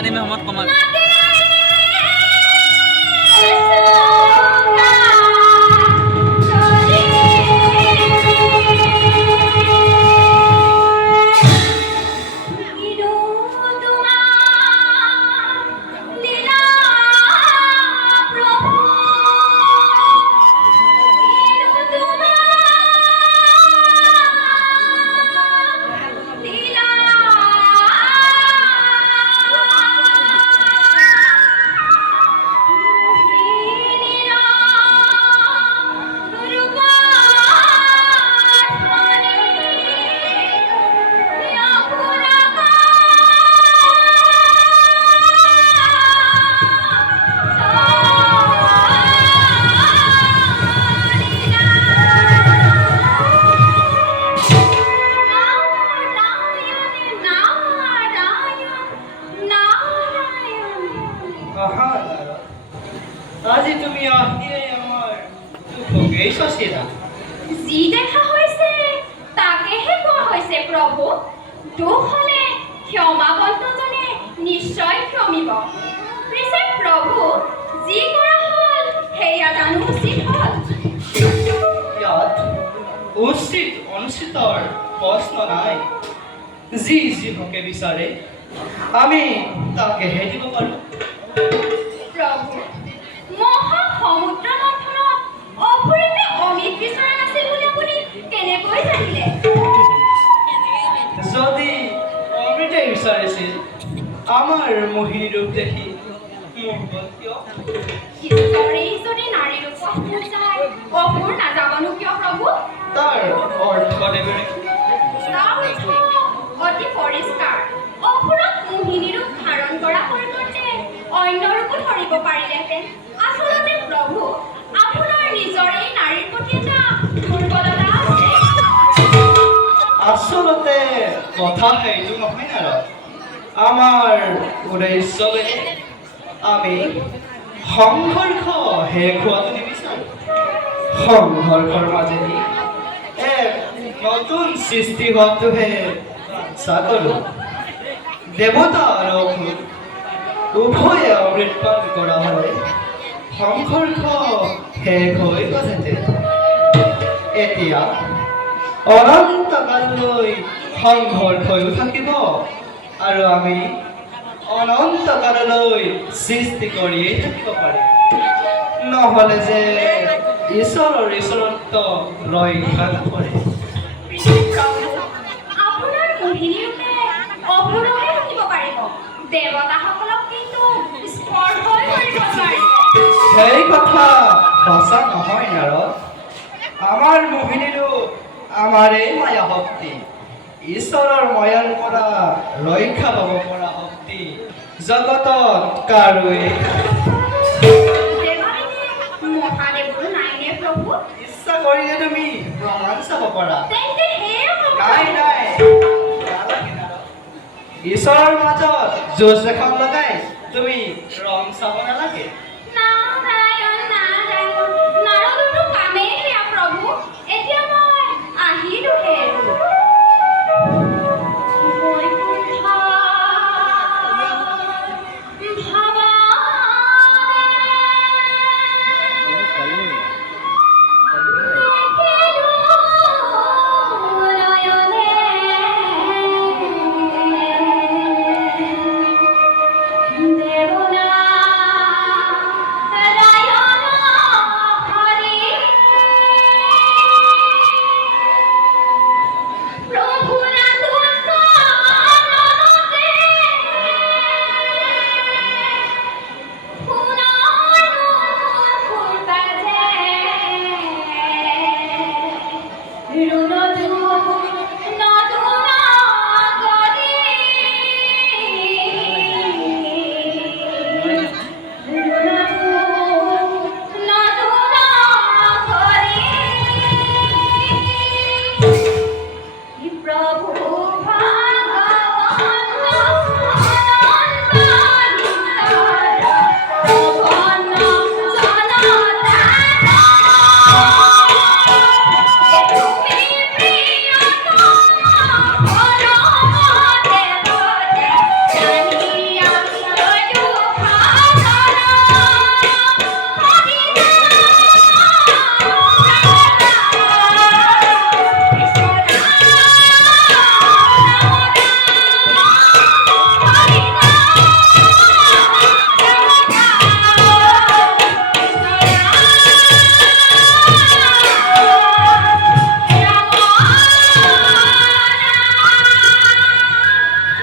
পানিমে সময়ত কমাবি আজি তুমি আহিয়ে আমাৰ দুঃখকে শশীৰা যি দেখা হৈছে তাকেহে কোৱা হৈছে প্ৰভু দুখ হলে ক্ষমাবন্তজনে নিশ্চয় ক্ষমিব পিছে প্ৰভু যি কৰা হল সেয়া জানো উচিত হল ইয়াত উচিত অনুচিতৰ প্ৰশ্ন নাই যি যিহকে বিচাৰে আমি তাকেহে দিব পাৰোঁ প্ৰভু মহা সমুদ্ৰ মন্থনত অপূৰ্বে অমিত বিচৰা নাছিল বুলি আপুনি কেনেকৈ জানিলে যদি অমৃতে বিচাৰিছিল আমাৰ মোহিনী ৰূপ দেখি মোৰ কিয় ঈশ্বৰে যদি নাৰী ৰূপত পূজায় অপূৰ নাযাবনো কিয় প্ৰভু তাৰ অৰ্থ দেৱৰে তাৰ অৰ্থ অতি পৰিষ্কাৰ অপূৰক মোহিনী ৰূপ ধাৰণ কৰা পৰিৱৰ্তে অন্য ৰূপো ধৰিব পাৰিলেহেঁতেন আচলতে প্ৰভু আপোনাৰ নিজৰে নাৰীৰ প্ৰতি এটা দুৰ্বলতা আছে আচলতে কথা সেইটো নহয় আৰু আমাৰ উদ্দেশ্য আমি সংঘৰ্ষ শেষ হোৱাটো নিবিচাৰোঁ সংঘৰ্ষৰ মাজেদি এক নতুন সৃষ্টি হোৱাটোহে আশা কৰোঁ দেৱতা আৰু অসুৰ উভয়ে অমৃত পান কৰা হ'লে সংঘৰ্ষ শেষ হৈ গ'লহেঁতেন এতিয়া অনন্তকাললৈ সংঘৰ্ষ হৈও থাকিব আৰু আমি অনন্তকাললৈ সৃষ্টি কৰিয়েই থাকিব পাৰিম নহ'লে যে ঈশ্বৰৰ ঈশ্বৰত্ব ৰক্ষা নকৰে প্ৰভু আপোনাৰ মোহিনী ৰূপে অপূৰহে থাকিব পাৰিব দেৱতাসকলক কিন্তু স্পৰ্শই কৰিব নোৱাৰিব সেই কথা সঁচা নহয় নাৰদ আমাৰ মোহিনীৰো আমাৰে মায়া শক্তি ঈশ্বৰৰ ময়াৰ পৰা ৰক্ষা পাব পৰা শক্তি জগতত কাৰোৱে দেৱালয়ে মহাদেৱৰ নাইনে প্ৰভু ইচ্ছা কৰিলে তুমি প্ৰমাণ চাব পাৰা তেন্তে সেয়ে হ'ব নাই নাই নালাগে নাৰদ ঈশ্বৰৰ মাজত যুঁজ এখন লগাই তুমি ৰং চাব নালাগে